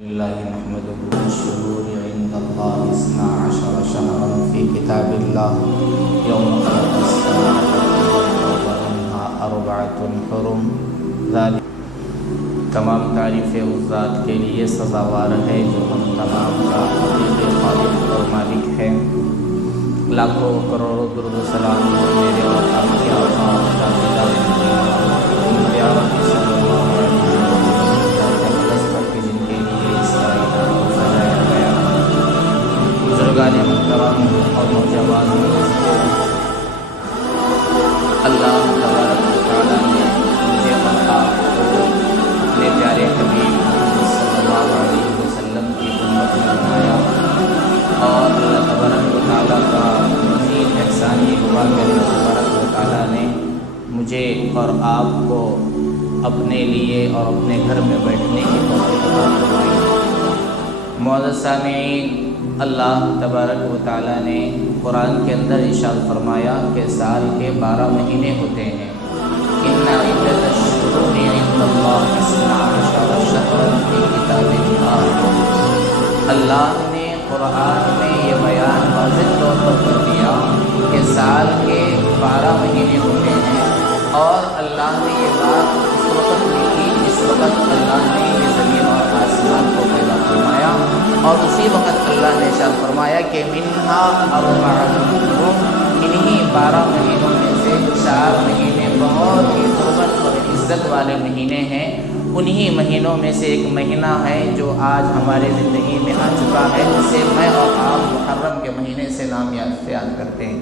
الله نحمده والشهور عند الله 12 شهرا في كتاب الله يوم خلق السماوات والأرض ومنها 4 حرم ذلك تمام تعریفیں اس ذات کے لیے سزاوار ہے جو ہم تمام کا حقیقی خالق اور مالک ہے۔ لاکھوں کروڑوں درود و سلام میرے اور آپ کے آقا بزرگان محترم اور نوجوان اللہ تبارک و تعالیٰ نے مجھے اور آپ کو اپنے پیارے حبیب صلی اللہ علیہ وسلم کی امت میں بنایا، اور اللہ تبارک و تعالیٰ کا مزید احسان یہ ہوا کہ اللہ تبارک و تعالیٰ نے مجھے اور آپ کو اپنے لیے اور اپنے گھر میں بیٹھنے کی توفیق عطا فرمائی۔ معزز سامعین، اللہ تبارک و تعالیٰ نے قرآن کے اندر ارشاد فرمایا کہ سال کے 12 مہینے ہوتے ہیں۔ ان عدۃ الشہور عند اللہ 12 شہرا فی کتاب اللہ۔ اللہ نے قرآن میں یہ بیان واضح طور پر کر دیا کہ سال کے 12 مہینے ہوتے ہیں، اور اللہ نے یہ بات اس وقت لکھی جس وقت اللہ نے یہ زمین اور آسمان کو پیدا فرمایا، اور اسی وقت اللہ نے ارشاد فرمایا کہ منہا 4 حرم، انہی 12 مہینوں میں سے 4 مہینے بہت ہی حرمت اور عزت والے مہینے ہیں۔ انہی مہینوں میں سے ایک مہینہ ہے جو آج ہمارے زندگی میں آ چکا ہے، جسے میں اور آپ محرم کے مہینے سے نام یاد کرتے ہیں۔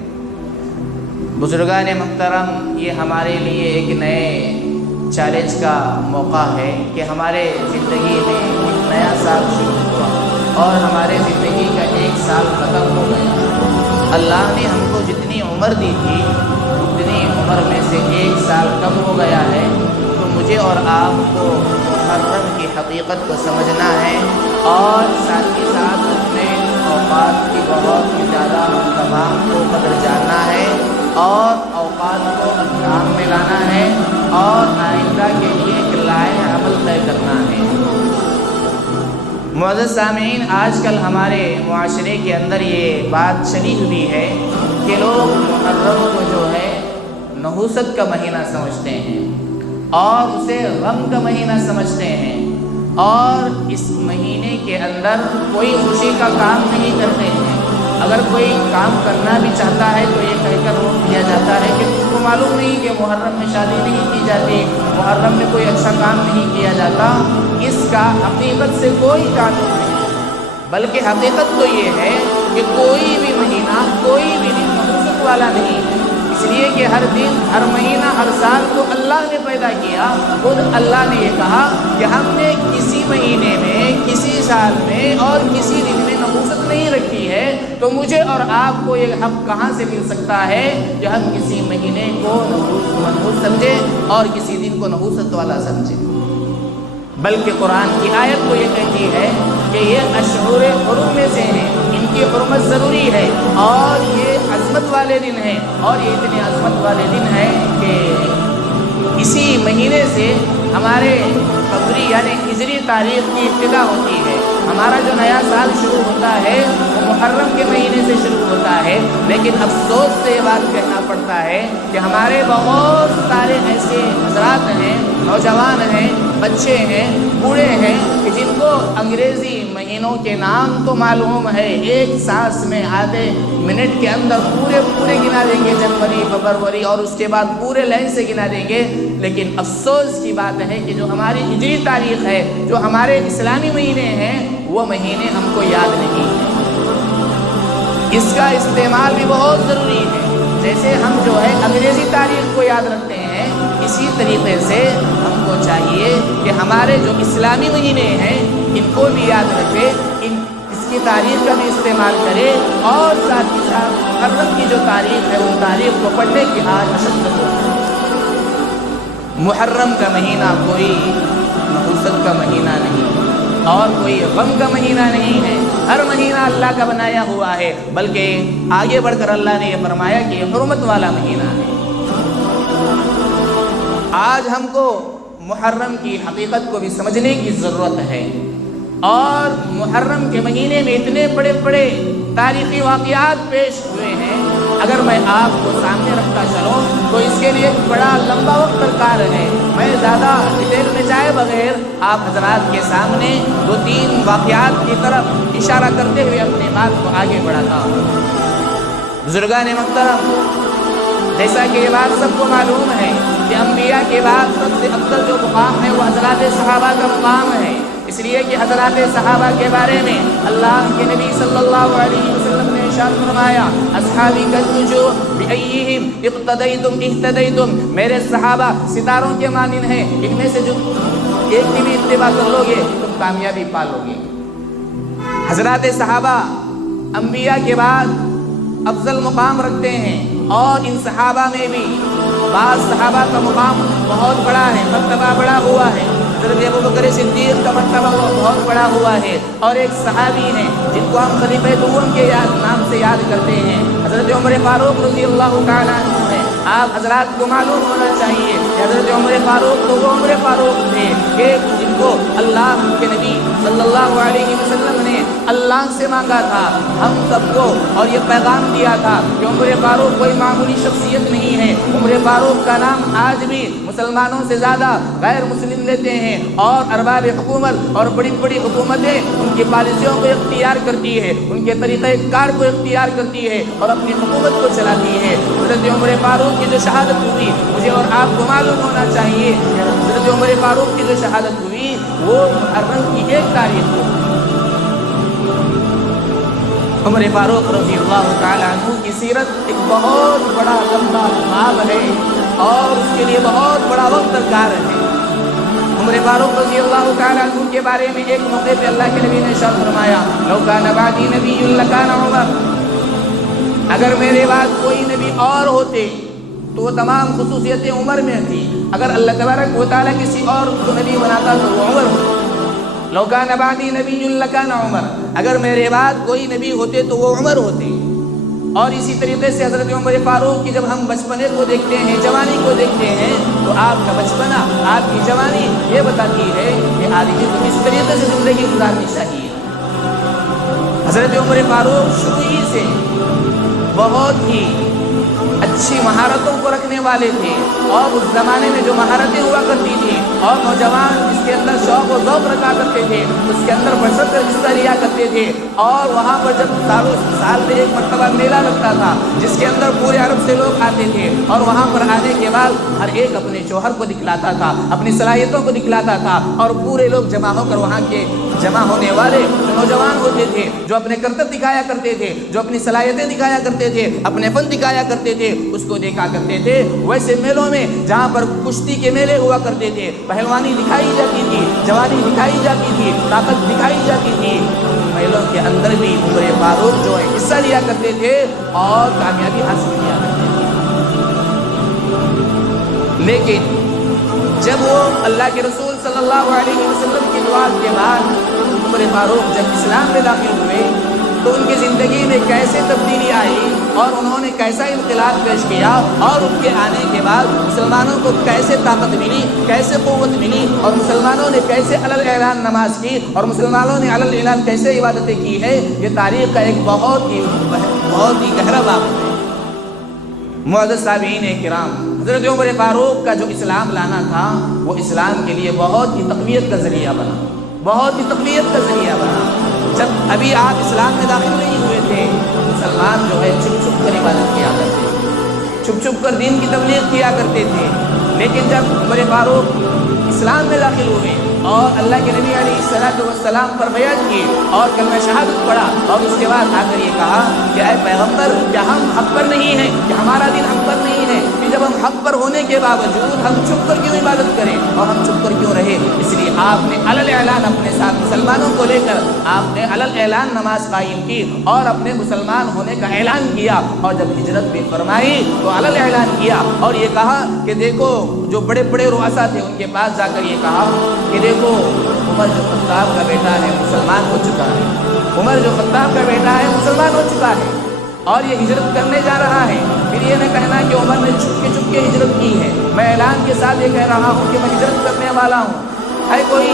بزرگان محترم، یہ ہمارے لیے ایک نئے چیلنج کا موقع ہے کہ ہمارے زندگی میں ایک نیا سال شروع ہوا اور ہمارے زندگی کا 1 سال ختم ہو گیا۔ اللہ نے ہم کو جتنی عمر دی تھی اتنی عمر میں سے 1 سال کم ہو گیا ہے، تو مجھے اور آپ کو محرم کی حقیقت کو سمجھنا ہے، اور ساتھ ہی ساتھ اپنے اوقات کی بہت ہی زیادہ ہم تمام کو قدر جاننا ہے، اور اوقات کو کام میں لانا ہے، اور آئندہ کے لیے ایک لائق عمل طے کرنا ہے۔ معزز سامعین، آج کل ہمارے معاشرے کے اندر یہ بات چلی ہوئی ہے کہ لوگ محرم کو جو ہے نحوست کا مہینہ سمجھتے ہیں، اور اسے غم کا مہینہ سمجھتے ہیں، اور اس مہینے کے اندر کوئی خوشی کا کام نہیں کرتے ہیں۔ اگر کوئی کام کرنا بھی چاہتا ہے تو یہ کہہ کر روک دیا جاتا ہے کہ تم کو معلوم نہیں کہ محرم میں شادی نہیں کی جاتی، محرم میں کوئی اچھا کام نہیں کیا جاتا۔ اس کا حقیقت سے کوئی تعلق نہیں، بلکہ حقیقت تو یہ ہے کہ کوئی بھی مہینہ، کوئی بھی دن نحوست والا نہیں ہے، اس لیے کہ ہر دن، ہر مہینہ، ہر سال کو اللہ نے پیدا کیا۔ خود اللہ نے یہ کہا کہ ہم نے کسی مہینے میں، کسی سال میں اور کسی دن میں نحوست نہیں رکھی ہے، تو مجھے اور آپ کو یہ حق کہاں سے مل سکتا ہے کہ ہم کسی مہینے کو منحوس سمجھیں اور کسی دن کو نحوست والا سمجھیں؟ بلکہ قرآن کی آیت تو یہ کہتی ہے کہ یہ اشہر حرم میں سے ہیں، ان کی حرمت ضروری ہے، اور یہ عظمت والے دن ہیں، اور یہ اتنے عظمت والے دن ہیں کہ اسی مہینے سے ہمارے قمری یعنی ہجری تاریخ کی ابتدا ہوتی ہے۔ ہمارا جو نیا سال شروع ہوتا ہے وہ محرم کے مہینے سے شروع ہوتا ہے، لیکن افسوس سے یہ بات کہنا پڑتا ہے کہ ہمارے بہت سارے ایسے حضرات ہیں، نوجوان ہیں، بچے ہیں، بوڑھے ہیں، کہ جن کو انگریزی مہینوں کے نام تو معلوم ہے، ایک سانس میں آدھے منٹ کے اندر پورے گنا دیں گے، جنوری، فروری، اور اس کے بعد پورے لائن سے گنا دیں گے، لیکن افسوس کی بات ہے کہ جو ہماری ہجری تاریخ ہے، جو ہمارے اسلامی مہینے ہیں، وہ مہینے ہم کو یاد نہیں ہیں۔ اس کا استعمال بھی بہت ضروری ہے۔ جیسے ہم جو ہے انگریزی تاریخ کو یاد رکھتے ہیں، اسی طریقے سے ہم کو چاہیے کہ ہمارے جو اسلامی مہینے ہیں ان کو بھی یاد رکھے، اس کی تاریخ کا بھی استعمال کرے، اور ساتھ ہی ساتھ محرم کی جو تاریخ ہے ان تاریخ کو پڑھنے کی آج مشقت ہوتی ہے۔ محرم کا مہینہ کوئی نحوست کا مہینہ نہیں، اور کوئی غم کا مہینہ نہیں ہے، ہر مہینہ اللہ کا بنایا ہوا ہے، بلکہ آگے بڑھ کر اللہ نے یہ فرمایا کہ یہ حرمت والا مہینہ ہے۔ آج ہم کو محرم کی حقیقت کو بھی سمجھنے کی ضرورت ہے۔ اور محرم کے مہینے میں اتنے بڑے بڑے تاریخی واقعات پیش ہوئے ہیں، اگر میں آپ کو سامنے رکھتا چلوں تو اس کے لیے ایک بڑا لمبا وقت درکار ہے۔ میں زیادہ ڈیٹیل میں جائے بغیر آپ حضرات کے سامنے 2-3 واقعات کی طرف اشارہ کرتے ہوئے اپنی بات کو آگے بڑھاتا ہوں۔ بزرگان محترم، جیسا کہ یہ بات سب کو معلوم ہے کہ انبیاء کے بعد سب سے افضل جو مقام ہے وہ حضرات صحابہ کا مقام ہے، اس لیے کہ حضرات صحابہ کے بارے میں اللہ کے نبی صلی اللہ علیہ وسلم نے ارشاد فرمایا، اصحابی کالنجوم بأیہم اقتدیتم اہتدیتم، میرے صحابہ ستاروں کے مانند ہیں، ان میں سے جو ایک کی بھی اتباع کر لو گے تم کامیابی پا لو گے۔ حضرات صحابہ انبیاء کے بعد افضل مقام رکھتے ہیں، اور ان صحابہ میں بھی بعض صحابہ کا مقام بہت بڑا ہے، مرتبہ بڑا ہوا ہے۔ حضرت ابوبکر صدیق کا مرتبہ بہت بڑا ہوا ہے، اور ایک صحابی ہیں جن کو ہم خلیفہ دوم کے نام سے یاد کرتے ہیں، حضرت عمر فاروق رضی اللہ تعالیٰ عنہ ہیں۔ آپ حضرات کو معلوم ہونا چاہیے کہ حضرت عمر فاروق تو وہ عمر فاروق تھے کہ جن کو اللہ کے نبی صلی اللہ علیہ وسلم نے اللہ سے مانگا تھا ہم سب کو، اور یہ پیغام دیا تھا کہ عمر فاروق کوئی معمولی شخصیت نہیں ہے۔ عمر فاروق کا نام آج بھی مسلمانوں سے زیادہ غیر مسلم لیتے ہیں، اور ارباب حکومت اور بڑی بڑی حکومتیں ان کی پالیسیوں کو اختیار کرتی ہے، ان کے طریقہ کار کو اختیار کرتی ہے اور اپنی حکومت کو چلاتی ہے۔ حضرت عمر فاروق کی جو شہادت ہوئی، مجھے اور آپ کو معلوم ہونا چاہیے کہ حضرت عمر فاروق کی جو شہادت ہوئی وہ محرم کی 1 تاریخ کو۔ عمر فاروق رضی اللہ تعالیٰ عنہ کی سیرت ایک بہت بڑا لمبا باب ہے، اور اس کے لیے بہت بڑا وقت درکار ہے۔ عمر فاروق رضی اللہ تعالیٰ عنہ کے بارے میں ایک موقع پہ اللہ کے نبی نے ارشاد فرمایا، لو کان بعدی نبی لکان عمر، اگر میرے بعد کوئی نبی اور ہوتے تو وہ تمام خصوصیتیں عمر میں تھی، اگر اللہ تبارک و تعالیٰ کسی اور کو نبی بناتا تو وہ عمر ہوتا۔ لو کان بعدی نبی لکان عمر، اگر میرے بعد کوئی نبی ہوتے تو وہ عمر ہوتے۔ اور اسی طریقے سے حضرت عمر فاروق کی جب ہم بچپنے کو دیکھتے ہیں، جوانی کو دیکھتے ہیں، تو آپ کا بچپنا، آپ کی جوانی یہ بتاتی ہے کہ آدمی کو کس طریقے سے زندگی گزارنی چاہیے۔ حضرت عمر فاروق شروع ہی سے بہت ہی اچھی مہارتوں کو رکھنے والے تھے، اور اس زمانے میں جو مہارتیں ہوا کرتی تھی اور نوجوان جس کے اندر شوق و ذوق رکھا کرتے تھے اس کے اندر بڑھ چڑھ کر حصہ لیا کرتے تھے۔ اور وہاں پر جب سال میں ایک مرتبہ میلہ لگتا تھا جس کے اندر پورے عرب سے لوگ آتے تھے، اور وہاں پر آنے کے بعد ہر ایک اپنے شوہر کو دکھلاتا تھا، اپنی صلاحیتوں کو دکھلاتا تھا، اور پورے لوگ جمع ہو کر وہاں کے جمع ہونے والے جو نوجوان ہوتے تھے، جو اپنے کرتب دکھایا کرتے تھے، جو اپنی صلاحیتیں دکھایا کرتے تھے، اپنے فن دکھایا کرتے تھے، اس کو دیکھا کرتے تھے۔ ویسے میلوں میں جہاں پر کشتی کے میلے ہوا کرتے تھے، پہلوانی دکھائی جاتی تھی، جوانی دکھائی جاتی تھی، طاقت دکھائی جاتی تھی، میلوں کے اندر بھی عمر فاروق جو ہے حصہ لیا کرتے تھے اور کامیابی حاصل کیا کرتے تھے۔ لیکن جب وہ اللہ کے رسول صلی اللہ علیہ وسلم کی دعا کے بعد عمر فاروق جب اسلام میں داخل ہوئے تو ان کی زندگی میں کیسے تبدیلی آئی، اور انہوں نے کیسا انقلاب پیش کیا، اور ان کے آنے کے بعد مسلمانوں کو کیسے طاقت ملی، کیسے قوت ملی، اور مسلمانوں نے کیسے علل اعلان نماز کی، اور مسلمانوں نے علل اعلان کیسے عبادتیں کی ہے، یہ تاریخ کا ایک بہت ہی گہرا باب ہے۔ معزز سامعین کرام، حضرت عمر فاروق کا جو اسلام لانا تھا وہ اسلام کے لیے بہت ہی تقویت کا ذریعہ بنا، بہت ہی تقویت کا ذریعہ بنا۔ جب ابھی آپ اسلام میں داخل نہیں ہوئے تھے، مسلمان جو ہے چھپ چھپ کر عبادت کیا کرتے تھے، چھپ چھپ کر دین کی تبلیغ کیا کرتے تھے۔ لیکن جب عمر فاروق اسلام میں داخل ہوئے اور اللہ کے نبی علیہ السلام پر بیعت کی اور کلمہ شہادت پڑھا، اور اس کے بعد آ کر یہ کہا کہ اے پیغمبر، کیا ہم حق پر نہیں ہیں، کہ ہمارا دین حق پر نہیں ہے، کہ جب ہم حق پر ہونے کے باوجود ہم چھپ کر کیوں عبادت کریں اور ہم چھپ کر کیوں رہے؟ اس لیے آپ نے علل اعلان اپنے ساتھ مسلمانوں کو لے کر آپ نے علل اعلان نماز قائم کی اور اپنے مسلمان ہونے کا اعلان کیا، اور جب ہجرت بھی فرمائی تو علل اعلان کیا اور یہ کہا کہ دیکھو، جو بڑے بڑے رؤسا تھے ان کے پاس جا کر یہ کہا کہ دیکھو، عمر جو خطاب کا بیٹا ہے مسلمان ہو چکا ہے، عمر جو خطاب کا بیٹا ہے مسلمان ہو چکا ہے، اور یہ ہجرت کرنے جا رہا ہے۔ پھر یہ نہ کہنا کہ عمر نے چھپ کے ہجرت کی ہے، میں اعلان کے ساتھ یہ کہہ رہا ہوں کہ میں ہجرت کرنے والا ہوں۔ ہے کوئی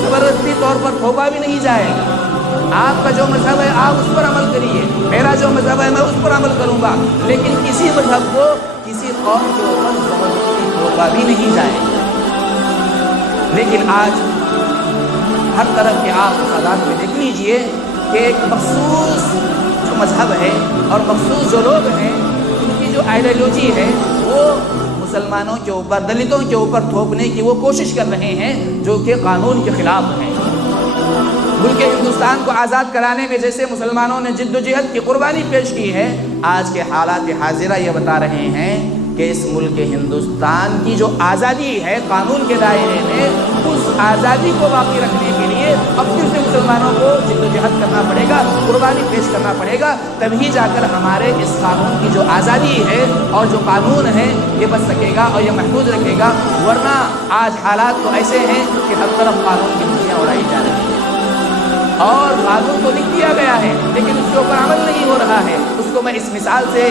زبردستی طور پر تھوپا بھی نہیں جائے گا۔ آپ کا جو مذہب ہے آپ اس پر عمل کریے، میرا جو مذہب ہے میں اس پر عمل کروں گا، لیکن کسی مذہب کو کسی قوم کے اوپر زبردستی تھوپا بھی نہیں جائے گا۔ لیکن آج ہر طرف کے آپ فسادات میں دیکھ لیجئے کہ ایک مخصوص جو مذہب ہے اور مخصوص جو لوگ ہیں ان کی جو آئیڈیالوجی ہے وہ مسلمانوں کے اوپر، دلتوں کے اوپر تھوپنے کی وہ کوشش کر رہے ہیں جو کہ قانون کے خلاف ہے۔ ملک ہندوستان کو آزاد کرانے میں جیسے مسلمانوں نے جد و جہد کی قربانی پیش کی ہے، آج کے حالات حاضرہ یہ بتا رہے ہیں کہ اس ملک ہندوستان کی جو آزادی ہے قانون کے دائرے میں، اس آزادی کو باقی رکھنے کے لیے اب پھر سے مسلمانوں کو جد و جہد کرنا پڑے گا، قربانی پیش کرنا پڑے گا، تبھی جا کر ہمارے اس قانون کی جو آزادی ہے اور جو قانون ہے یہ بچ سکے گا اور یہ محفوظ رکھے گا۔ ورنہ آج حالات تو ایسے ہیں کہ ہر طرف قانون کی دھجیاں اڑائی جا رہی ہیں، اور قانون تو لکھ دیا گیا ہے لیکن اس کے اوپر عمل نہیں ہو رہا ہے۔ اس کو میں اس مثال سے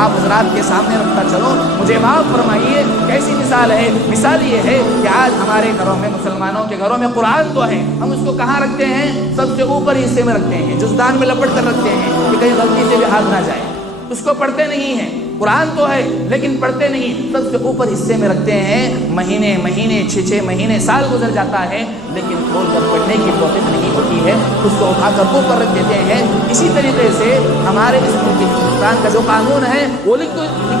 آپ حضرات کے سامنے رکھتا چلوں، مجھے معاف فرمائیے کیسی مثال ہے؟ مثال یہ ہے کہ آج ہمارے گھروں میں، مسلمانوں کے گھروں میں قرآن تو ہے، ہم اس کو کہاں رکھتے ہیں؟ سب سے اوپر حصے میں رکھتے ہیں، جزدان میں لپٹ کر رکھتے ہیں کہ کہیں غلطی سے بھی ہاتھ نہ جائے، اس کو پڑھتے نہیں ہیں۔ قرآن تو ہے لیکن پڑھتے نہیں، سب سے اوپر حصے میں رکھتے ہیں، مہینے 6 مہینے سال گزر جاتا ہے لیکن کھول کر پڑھنے کی توفیق نہیں ہوتی ہے، اس کو اٹھا کر اوپر رکھ دیتے ہیں۔ اسی طریقے سے ہمارے اس ملک ہندوستان کا جو قانون ہے وہ لکھ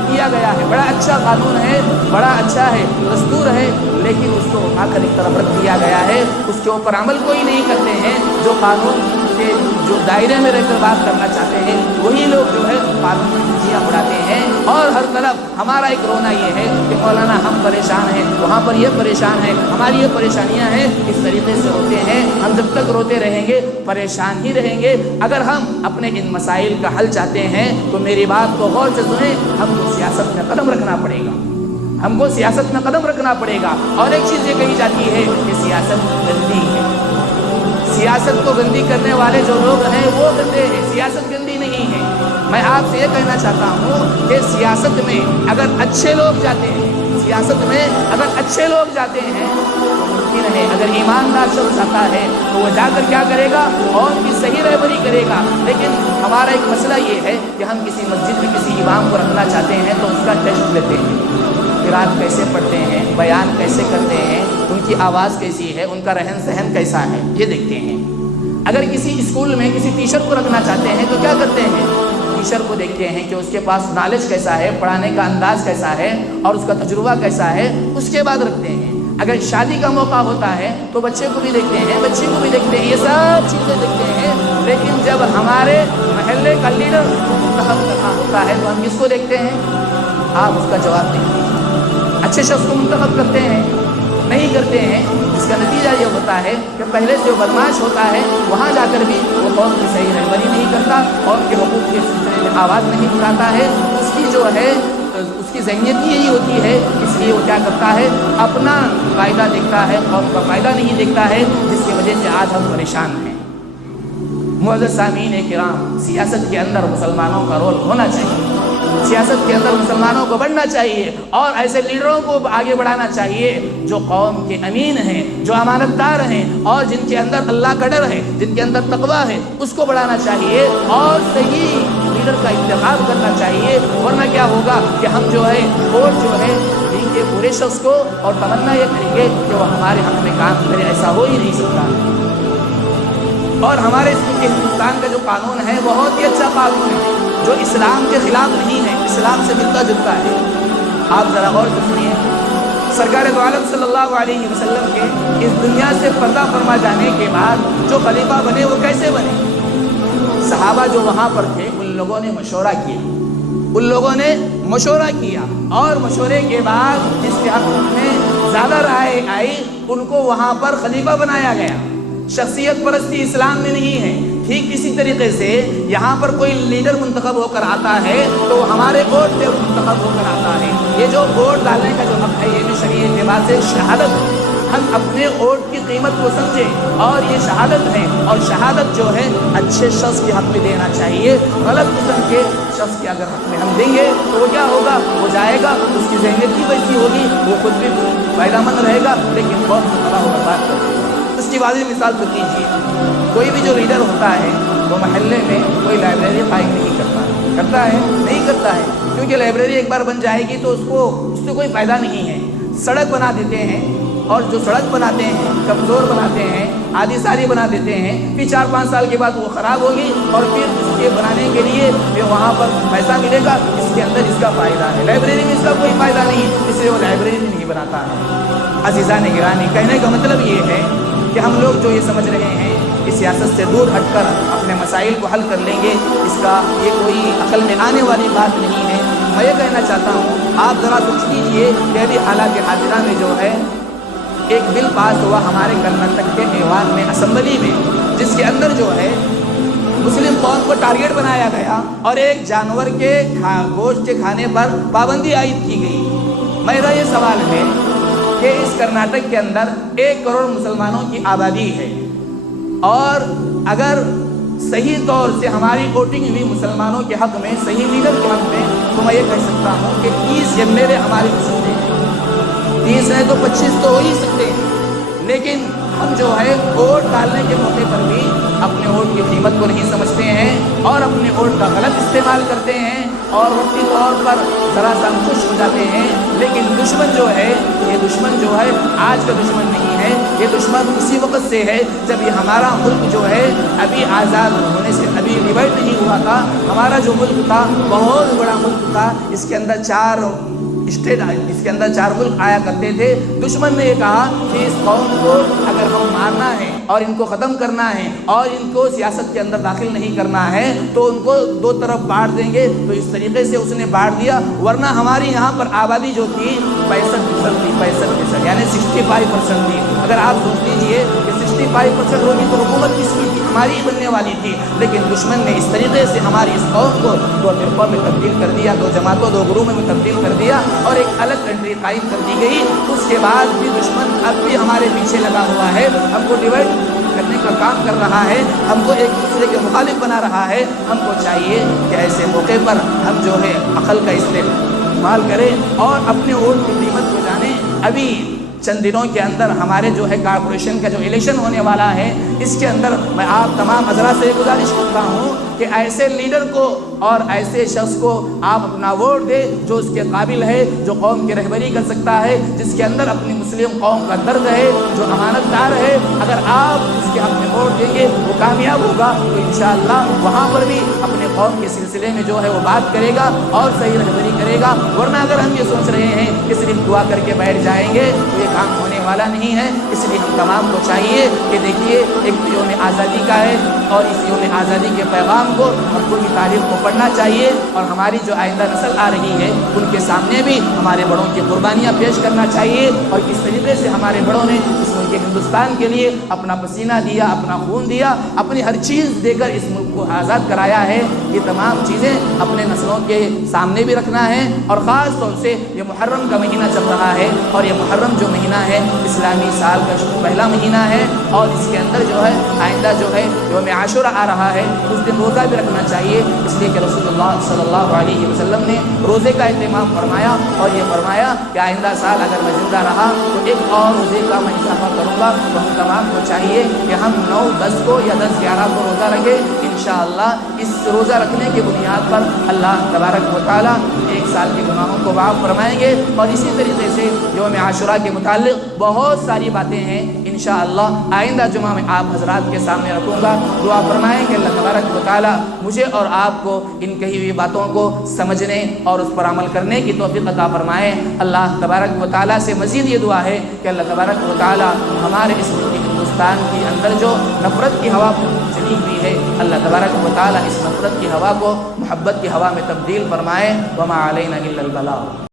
دیا گیا ہے، بڑا اچھا قانون ہے، بڑا اچھا ہے، دستور ہے، لیکن اس کو اٹھا کر ایک طرف رکھ دیا گیا ہے، اس کے اوپر عمل کوئی نہیں کرتے ہیں۔ جو قانون کے جو دائرے میں رہ کر بات کرنا چاہتے ہیں وہی لوگ جو ہے قانون کی دھجیاں اڑاتے ہیں، اور ہر طرف ہمارا ایک رونا یہ ہے کہ مولانا ہم پریشان ہیں، وہاں پر یہ پریشان ہے، ہماری یہ پریشانیاں ہیں۔ اس طریقے سے روتے ہیں، ہم جب تک روتے رہیں گے پریشان ہی رہیں گے۔ اگر ہم اپنے ان مسائل کا حل چاہتے ہیں تو میری بات کو غور سے سنیں، ہم کو سیاست میں قدم رکھنا پڑے گا، ہم کو سیاست میں قدم رکھنا پڑے گا۔ اور ایک چیز یہ کہی جاتی ہے کہ سیاست گندی ہے، سیاست کو گندی کرنے والے جو لوگ ہیں وہ گندے ہیں، سیاست گندی نہیں ہے۔ میں آپ سے یہ کہنا چاہتا ہوں کہ سیاست میں اگر اچھے لوگ جاتے ہیں، سیاست میں اگر اچھے لوگ جاتے ہیں تو ممکن ہے اگر ایماندار شخص آتا ہے تو وہ جا کر کیا کرے گا؟ اور بھی صحیح رہبری کرے گا۔ لیکن ہمارا ایک مسئلہ یہ ہے کہ ہم کسی مسجد میں کسی امام کو رکھنا چاہتے ہیں تو اس کا ٹیسٹ لیتے ہیں، قرات کیسے پڑھتے ہیں، بیان کیسے کرتے ہیں، ان کی آواز کیسی ہے، ان کا رہن سہن کیسا ہے، یہ دیکھتے ہیں۔ اگر کسی اسکول میں کسی ٹیچر کو رکھنا چاہتے ہیں تو کیا کرتے ہیں؟ ٹیچر کو دیکھتے ہیں کہ اس کے پاس نالج کیسا ہے، پڑھانے کا انداز کیسا ہے اور اس کا تجربہ کیسا ہے، اس کے بعد رکھتے ہیں۔ اگر شادی کا موقع ہوتا ہے تو بچے کو بھی دیکھتے ہیں، بچی کو بھی دیکھتے ہیں، یہ سب چیزیں دیکھتے ہیں۔ لیکن جب ہمارے محلے کا لیڈر منتخب کرنا ہوتا ہے تو ہم کس کو دیکھتے ہیں؟ آپ اس کا جواب دیکھیے۔ اچھے شخص کو منتخب کرتے ہیں؟ نہیں کرتے ہیں۔ اس کا نتیجہ یہ ہوتا ہے کہ پہلے سے جو بدماش ہوتا ہے وہاں جا کر بھی وہ قوم کی صحیح رہبری نہیں کرتا اور ان کے حقوق کے سلسلے میں آواز نہیں اٹھاتا ہے۔ اس کی جو ہے اس کی ذہنیت یہی ہوتی ہے، اس لیے وہ کیا کرتا ہے؟ اپنا فائدہ دیکھتا ہے، قوم کا فائدہ نہیں دیکھتا ہے، جس کی وجہ سے آج ہم پریشان ہیں۔ معزز سامعین کرام، سیاست کے اندر مسلمانوں کا رول ہونا چاہیے، سیاست کے اندر مسلمانوں کو بڑھنا چاہیے اور ایسے لیڈروں کو آگے بڑھانا چاہیے جو قوم کے امین ہیں، جو امانت دار ہیں اور جن کے اندر اللہ کا ڈر ہے، جن کے اندر تقویٰ ہے، اس کو بڑھانا چاہیے اور صحیح لیڈر کا انتخاب کرنا چاہیے۔ ورنہ کیا ہوگا کہ ہم جو ہے ووٹ جو ہے دیں گے پورے شخص کو اور تمنا یہ کریں گے کہ وہ ہمارے حق میں کام کرے، ایسا ہو ہی نہیں سکتا۔ اور ہمارے اس ملک ہندوستان کا جو قانون ہے بہت ہی اچھا قانون ہے، جو اسلام کے خلاف نہیں ہے، اسلام سے ملتا جلتا ہے۔ آپ ذرا غور سے سنیے، سرکار دو عالم صلی اللہ علیہ وسلم کے اس دنیا سے پردہ فرما جانے کے بعد جو خلیفہ بنے وہ کیسے بنے؟ صحابہ جو وہاں پر تھے ان لوگوں نے مشورہ کیا، ان لوگوں نے مشورہ کیا اور مشورے کے بعد جس کے حق میں زیادہ رائے آئی ان کو وہاں پر خلیفہ بنایا گیا۔ شخصیت پرستی اسلام میں نہیں ہے۔ ٹھیک اسی طریقے سے یہاں پر کوئی لیڈر منتخب ہو کر آتا ہے تو ہمارے ووٹ سے منتخب ہو کر آتا ہے۔ یہ جو ووٹ ڈالنے کا جو حق ہے یہ بھی شرعی اعتبار سے شہادت ہے۔ ہم اپنے ووٹ کی قیمت کو سمجھیں، اور یہ شہادت ہے، اور شہادت جو ہے اچھے شخص کے حق میں دینا چاہیے۔ غلط قسم کے شخص کے اگر حق میں ہم دیں گے تو وہ کیا ہوگا، وہ جائے گا، اس کی ذہنیت بھی ویسی ہوگی، وہ خود بھی فائدہ مند رہے گا لیکن بہت تباہ و برباد کر دے گا۔ اس کی واضح مثال تو دیجیے، کوئی بھی جو لیڈر ہوتا ہے وہ محلے میں کوئی لائبریری قائم نہیں کرتا ہے، نہیں کرتا ہے، کیونکہ لائبریری ایک بار بن جائے گی تو اس سے کوئی فائدہ نہیں ہے۔ سڑک بنا دیتے ہیں، اور جو سڑک بناتے ہیں کمزور بناتے ہیں، آدھی ساری بنا دیتے ہیں، پھر 4-5 سال کے بعد وہ خراب ہوگی، اور پھر اس کے بنانے کے لیے پھر وہاں پر پیسہ ملے گا، اس کے اندر اس کا فائدہ ہے، لائبریری میں اس کا کوئی فائدہ نہیں، اس لیے وہ لائبریری نہیں بناتا ہے۔ عزیزان گرامی، کہنے کا مطلب یہ ہے کہ ہم لوگ جو یہ سمجھ رہے ہیں کہ سیاست سے دور ہٹ کر اپنے مسائل کو حل کر لیں گے، اس کا یہ کوئی عقل میں آنے والی بات نہیں ہے۔ میں یہ کہنا چاہتا ہوں، آپ ذرا سوچ لیجیے کہ ابھی حالات حاضرہ میں جو ہے ایک بل پاس ہوا ہمارے کرناٹک کے ایوان میں، اسمبلی میں، جس کے اندر جو ہے مسلم قوم کو ٹارگیٹ بنایا گیا اور ایک جانور کے گوشت کے کھانے پر پابندی عائد کی گئی۔ میرا یہ سوال ہے کہ اس کرناٹک کے اندر 1 کروڑ مسلمانوں کی آبادی ہے، اور اگر صحیح طور سے ہماری ووٹنگ ہوئی مسلمانوں کے حق میں، صحیح لیڈر کے حق میں، تو میں یہ کہہ سکتا ہوں کہ 30 MLA ہمارے مسلم ہیں، 30 ہیں تو 25 تو ہو ہی سکتے ہیں، لیکن ہم جو ہے ووٹ ڈالنے کے موقع پر بھی اپنے ووٹ کی قیمت کو نہیں سمجھتے ہیں، اور اپنے ووٹ کا غلط استعمال کرتے ہیں، اور وقتی طور پر ذرا سا خوش ہو جاتے ہیں، لیکن دشمن جو ہے، یہ دشمن جو ہے آج کا دشمن نہیں ہے، یہ دشمن اسی وقت سے ہے جب یہ ہمارا ملک جو ہے ابھی آزاد ہونے سے ابھی ڈیوائڈ نہیں ہوا تھا۔ ہمارا جو ملک تھا بہت بڑا ملک تھا، اس کے اندر 4 اسٹیٹ آئے، اس کے اندر 4 ملک آیا کرتے تھے۔ دشمن نے یہ کہا کہ اس قوم کو اگر ہم مارنا ہے اور ان کو ختم کرنا ہے اور ان کو سیاست کے اندر داخل نہیں کرنا ہے تو ان کو 2 طرف بانٹ دیں گے، تو اس طریقے سے اس نے بانٹ دیا۔ ورنہ ہماری یہاں پر آبادی جو تھی 65% تھی، 65% یعنی 65% تھی۔ اگر آپ سوچ لیجئے کہ 65% ہوگی تو حکومت کس کی تھی، ہماری ہی بننے والی تھی، لیکن دشمن نے اس طریقے سے ہماری اس قوم کو 2 فرقوں میں تبدیل کر دیا، 2 جماعتوں 2 گروہوں میں تبدیل کر دیا، اور ایک الگ کنٹری قائم کر دی گئی۔ اس کے بعد بھی دشمن اب بھی ہمارے پیچھے لگا ہوا ہے، ہم کو ڈیوائڈ کرنے کا کام کر رہا ہے، ہم کو ایک دوسرے کے مخالف بنا رہا ہے۔ ہم کو چاہیے کہ ایسے موقع پر ہم جو ہے عقل کا استعمال کریں اور اپنے ووٹ کی قیمت کو جانیں۔ ابھی چند دنوں کے اندر ہمارے جو ہے کارپوریشن کا جو الیکشن ہونے والا ہے، اس کے اندر میں آپ تمام حضرات سے گزارش کرتا ہوں کہ ایسے لیڈر کو اور ایسے شخص کو آپ اپنا ووٹ دیں جو اس کے قابل ہے، جو قوم کی رہبری کر سکتا ہے، جس کے اندر اپنی مسلم قوم کا درد ہے، جو امانت دار ہے۔ اگر آپ اس کے حق میں ووٹ دیں گے وہ کامیاب ہوگا تو انشاءاللہ وہاں پر بھی اپنے قوم کے سلسلے میں جو ہے وہ بات کرے گا اور صحیح رہبری کرے گا۔ ورنہ اگر ہم یہ سوچ رہے ہیں کہ صرف دعا کر کے بیٹھ جائیں گے تو یہ کام ہونے والا نہیں ہے۔ اس لیے ہم تمام کو چاہیے کہ دیکھیے ایک یوم آزادی کا ہے، اور اس یوم آزادی کے پیغام کو ہم کو بھی تاریخ کو پڑھنا چاہیے، اور ہماری جو آئندہ نسل آ رہی ہے ان کے سامنے بھی ہمارے بڑوں کی قربانیاں پیش کرنا چاہیے، اور کس طریقے سے ہمارے بڑوں نے اس ملک ہندوستان کے لیے اپنا پسینہ دیا، اپنا خون دیا، اپنی ہر چیز دے کر اس ملک کو آزاد کرایا ہے۔ یہ تمام چیزیں اپنے نسلوں کے سامنے بھی رکھنا ہے، اور خاص طور سے یہ محرم کا مہینہ چل رہا ہے، اور یہ محرم جو مہینہ ہے اسلامی سال کا پہلا مہینہ ہے، اور اس کے اندر جو ہے آئندہ جو ہے یوم عاشورہ آ رہا ہے، اس دن روزہ بھی رکھنا چاہیے، اس لیے کہ رسول اللہ صلی اللہ علیہ وسلم نے روزے کا اہتمام فرمایا، اور یہ فرمایا کہ آئندہ سال اگر میں زندہ رہا تو ایک اور روزے کا میں اضافہ کروں گا۔ تو ہم تمام کو چاہیے کہ ہم 9، 10 کو یا 10، 11 کو روزہ رکھیں۔ انشاءاللہ اس روزہ رکھنے کی بنیاد پر اللہ تبارک و تعالیٰ 1 سال کے گناہوں کو معاف فرمائیں گے، اور اسی طریقے سے یوم عاشورہ کے متعلق بہت ساری باتیں ہیں انشاءاللہ آئندہ جمعہ میں آپ حضرات کے سامنے رکھوں گا۔ دعا فرمائیں کہ اللہ تبارک و تعالیٰ مجھے اور آپ کو ان کہی ہوئی باتوں کو سمجھنے اور اس پر عمل کرنے کی توفیق عطا فرمائے۔ اللہ تبارک و تعالیٰ سے مزید یہ دعا ہے کہ اللہ تبارک و تعالیٰ ہمارے اس ملک ہندوستان کے اندر جو نفرت کی ہوا چلی ہوئی ہے، اللہ تبارک و تعالیٰ اس نفرت کی ہوا کو محبت کی ہوا میں تبدیل فرمائے۔ وما علینا الا البلاغ۔